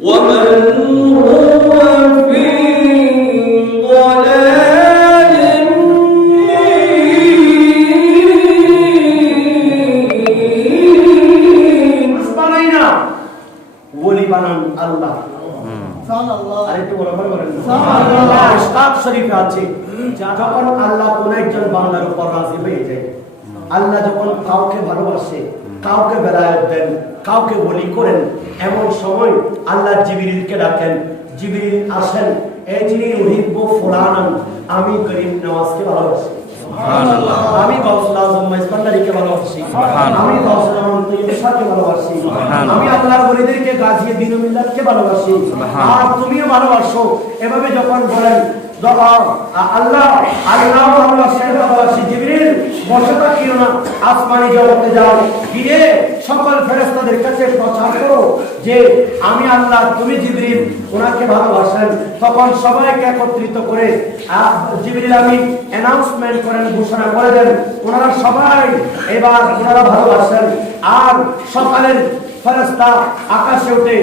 ومن هو في ضلال مبين আসমানাইনা ওলি বানান আল্লাহ সুবহানাল্লাহ। আরেকটু বড় করে বলেন সুবহানাল্লাহ। ইসলাম শরীফে আছে যখন আল্লাহ কোন একজন বান্দার উপর রাজি হয়ে যায়, আল্লাহ যখন কাউকে ভালোবাসে, কাউকে বেলায়েত দেন, কাউকে ওলি করেন, এমন সময় আল্লাহ জিবরিলকে ডাকেন, জিবরিল আসেন, এই যিনি উহিব্বু ফুলানান, আমি করিম নওয়াজকে ভালোবাসি, সুবহানাল্লাহ। আমি গাউসুল আজম মাইজভান্ডারিকে ভালোবাসি, সুবহানাল্লাহ। আমি গাউসুল আজম তৈয়বকে ভালোবাসি, সুবহানাল্লাহ। আমি আল্লাহর ওলিদেরকে গাজিয়ে দ্বীন ও মিল্লাতকে ভালোবাসি, সুবহানাল্লাহ। আর তুমিও ভালোবাসো। এভাবে যখন বলেন আল্লাহ আল্লাহ ভালোবাসি, জিবরিল বসে থাকিও না, আসমানি জগতে যাও, গিয়ে সকল ফেরেশতাদের কাছে প্রচার করো যে আমি আল্লাহ, তুমি জিবরিল ওনাকে ভালোবাসেন। তখন সবাইকে একত্রিত করে জিবরিল আমি অ্যানাউন্সমেন্ট করেন, ঘোষণা করে দেন, ওনারা সবাই এবার ওনারা ভালোবাসেন। আর সকালের ফেরেশতা আকাশে উঠে,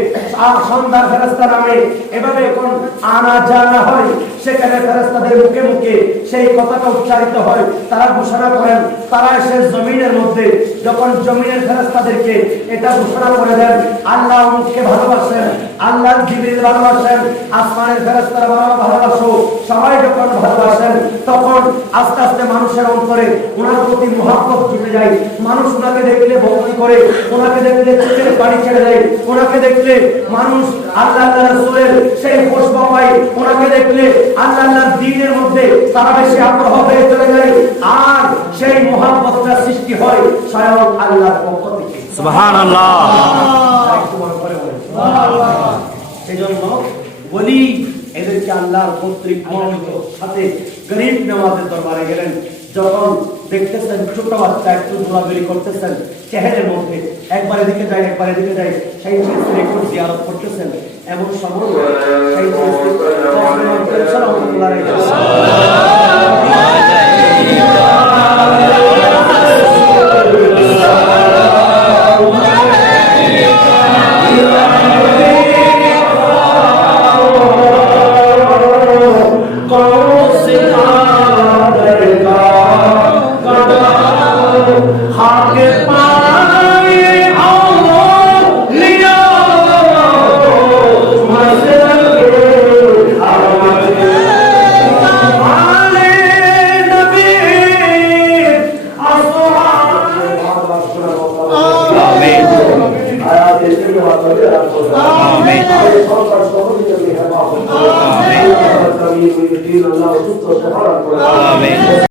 সন্ধ্যার ফেরেশতা নামে, এভাবে কোন আনা জানা হয়, সেখানে ফেরেশতাদের মুখে মুখে সেই কথাটা উচ্চারিত হয়, তারা ঘোষণা করেন, তারা এসে জমিনের মধ্যে যখন জমিনের ফেরেশতাদেরকে এটা ঘোষণা করে দেন, আল্লাহ মুখকে ভালোবাসেন, আল্লাহ জিবরিল ভালোবাসেন, আসমানের ফেরেশতারা ভালোবাসো, সবাই যখন ভালোবাসেন, তখন আস্তে আস্তে মানুষের অন্তরে ওনার প্রতি মহব্বত জুটে যায়। মানুষ ওনাকে দেখলে ভক্তি করে, ওনাকে দেখলে চোখের পানি ছেড়ে দেয়, ওনাকে দেখলে মানুষ আল্লাহ রাসূলের সেই খুশবু পায়, ওনাকে দেখলে আল্লাহর দ্বীনের মধ্যে তারা বেশি আগ্রহ হয়ে চলে যায়, আর সেই মহব্বতটা সৃষ্টি হয় স্বয়ং আল্লাহর পক্ষ থেকে। সুবহানাল্লাহ। একটু মনে করে বলেন সুবহানাল্লাহ। সেজন্য বলি এদেরকে আল্লাহর কর্তৃক মনোনীত সাথে গরিব নওয়াজের দরবারে গেলেন, যখন দেখতেছেন ছোট বাচ্চা একটু দৌড়াদৌড়ি করতেছেন চেহারের মধ্যে, একবার এদিকে যায় একবার এদিকে যায়, সেই রেকর্ড জিয়ারত করতেছেন, এমন সময় সেই আমিন।